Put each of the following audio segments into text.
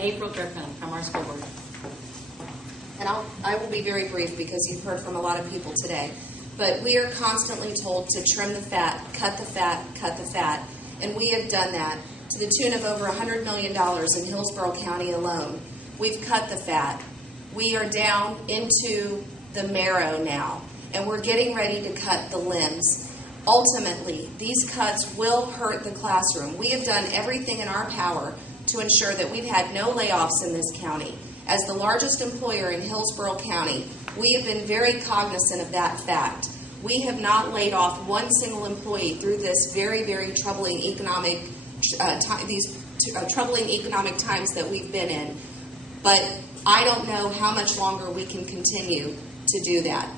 April Griffin from our school board. And I will be very brief because you've heard from a lot of people today. But we are constantly told to trim the fat, cut the fat, cut the fat. And we have done that to the tune of over $100 million in Hillsborough County alone. We've cut the fat. We are down into the marrow now. And we're getting ready to cut the limbs. Ultimately, these cuts will hurt the classroom. We have done everything in our power to ensure that we've had no layoffs in this county. As the largest employer in Hillsborough County, we have been very cognizant of that fact. We have not laid off one single employee through this very, very troubling economic troubling economic times that we've been in. But I don't know how much longer we can continue to do that.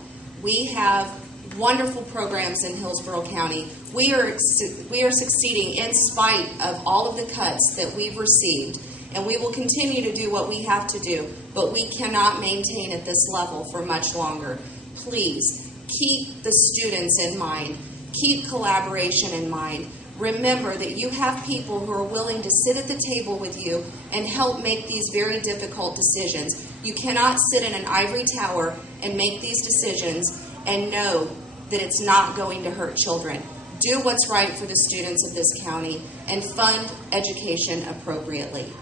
We have wonderful programs in Hillsborough County. We are succeeding in spite of all of the cuts that we've received, and we will continue to do what we have to do, but we cannot maintain at this level for much longer. Please keep the students in mind. Keep collaboration in mind. Remember that you have people who are willing to sit at the table with you and help make these very difficult decisions. You cannot sit in an ivory tower and make these decisions and know that it's not going to hurt children. Do what's right for the students of this county and fund education appropriately.